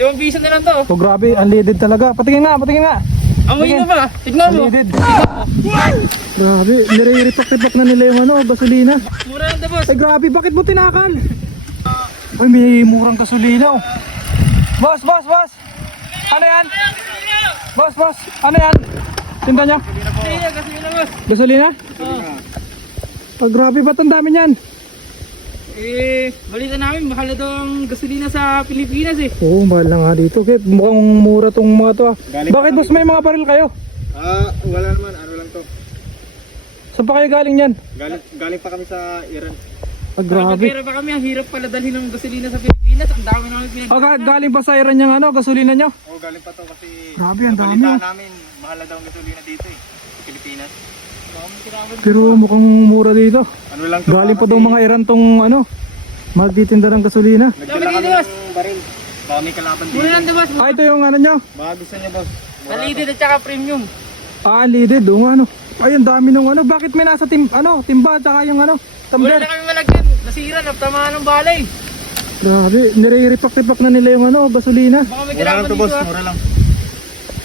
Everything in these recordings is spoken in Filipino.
Yung piso na lang to. Oh, grabe, unleaded talaga. Patingin nga, patingin nga. Amoy na ba? Tignan mo. Unleaded. Grabe, nire-repack-repack na nila yung ano, gasolina. Mura lang to, boss. Ay grabe, bakit mo tinakal? Ay, may murang gasolina oh. Boss, boss, boss. Ano yan? Boss, boss, ano yan? Tinda nyo? Gasolina, boss. Gasolina? Oo. Oh, grabe, ba't ang dami niyan? Balita namin, mahal na daw ang gasolina sa Pilipinas eh. Oo, mahal na nga dito. Kaya mukhang mura tong mga to ah. Bakit boss, may mga baril kayo? Wala naman, ano lang to. Saan pa kayo galing yan? Galing pa kami sa Iran. Ah, grabe. Pero pa kami, ang hirap pala dalhin ng gasolina sa Pilipinas. Ang dami namin pinag- Galing pa sa Iran yung ano, gasolina nyo? Oo, galing pa to kasi Grabe, ang dami. nabalitaan namin, mahal na daw ang gasolina dito eh, sa Pilipinas. Pero mukhang mura dito. Ano lang to, Galing pa daw mga Iran tong ano, magtitinda ng gasolina. nagdala kami ng baril. Baka may kalaban Mura dito. lang to, boss. Ah, ito yung ano nyo? Baka gusto niya boss. Unleaded at saka premium. Ah, unleaded. Oo nga ano. Ay, ang dami nung ano. Bakit may nasa timba at saka yung ano, Wala tumbler? na kami malagyan. Nasira, naptamaan ng balay. Grabe, nire-repack-repack na nila yung ano, gasolina. Baka may Mura lang kalaban to dito boss, ah. mura lang.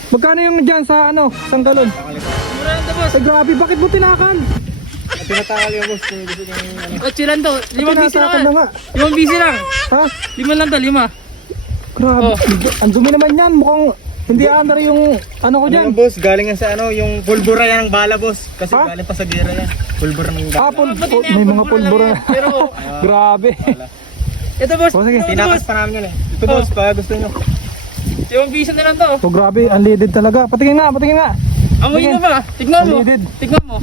Magkano yung dyan sa ano, isang galon? Mura lang to, boss. Ay, grabe, bakit mo tinakal? At tinatakal yung boss kung gusto niya yung ano. 8 lang to. 5 piso Tinatakal na lang. nga. 5 piso lang. Ha? 5 lang to, 5. Grabe, Oh. ang dumi naman yan. Mukhang hindi under yung ano ko Ano dyan. yan boss, galing yan sa ano, yung pulbura yan ng bala boss. Kasi Ha? galing pa sa gera yan. Pulbura ng Ah, bala. may mga pulbura. Pero, Grabe. ito boss. O, sige. Ito, Tinakas boss. pa namin yun eh. Ito boss, baka gusto nyo. 5 piso na lang to. Oh, grabe, unleaded talaga. Patingin nga, patingin nga. Amoy Sige. na ba? Tignan mo. Unleaded. Tignan mo.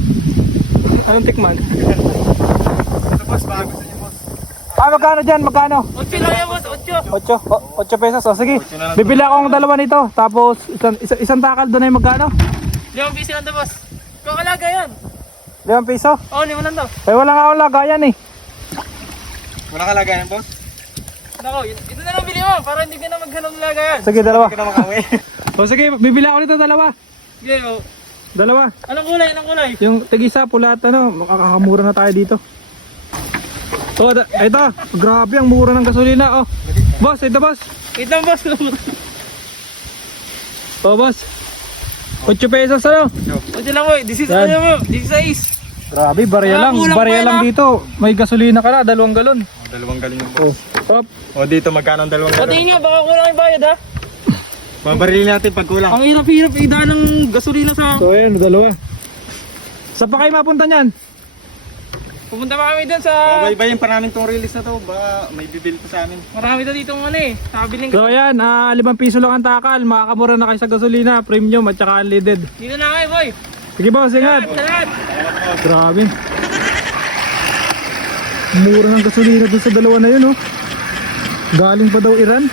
Anong tikman? Ito boss, baka gusto nyo boss. Ah, magkano dyan? Magkano? 8 lang yan, boss. 8. 8 pesos. O, sige. Bibili akong dalawa nito. Tapos, isang takal doon ay magkano? 5 piso lang to, boss. Kakalaga yan. 5 piso? Oo, 5 lang to. Eh, wala nga akong lagayan eh. Wala kalagayan boss? Nako, ito na lang bili mo para hindi ka na maghanap ng lagayan. Sige, dalawa. Hindi ka na makauwi. O, sige. Bibili ako nito dalawa. Sige, oh. Dalawa. Anong kulay? Anong kulay? Yung tigisa, pula at ano. Makakamura na tayo dito. O, ito. Grabe, ang mura ng gasolina. Oh. Boss, ito boss. Wait lang, boss. O, boss. 8 pesos ano? Ito lang, boy. 16 Yan. na mo. 16. Grabe, barya lang. kulang Barya pa lang yan, dito. May gasolina ka na, 2 galon. Dalawang galing yung Oh, boss. top. O dito, magkano ang dalawang Pati galing? nyo, baka kulang yung bayad, ha? Mabarilin natin pag kulang. Ang hirap-hirap idaan ng gasolina sa... So, ayan, dalawa. Saan pa kayo mapunta niyan? Pupunta pa kami dun sa... Baybayin pa namin tong release na to, baka may bibil pa sa amin. Marami na dito ano eh. Nakabiling So, ayan, 5 piso lang ang takal. Makakamura na kayo sa gasolina, premium at saka unleaded. Dito na kayo, boy. Sige boss, ingat. Salamat. Grabe. Mura ng gasolina dun sa dalawa na yun, oh. Galing pa daw Iran.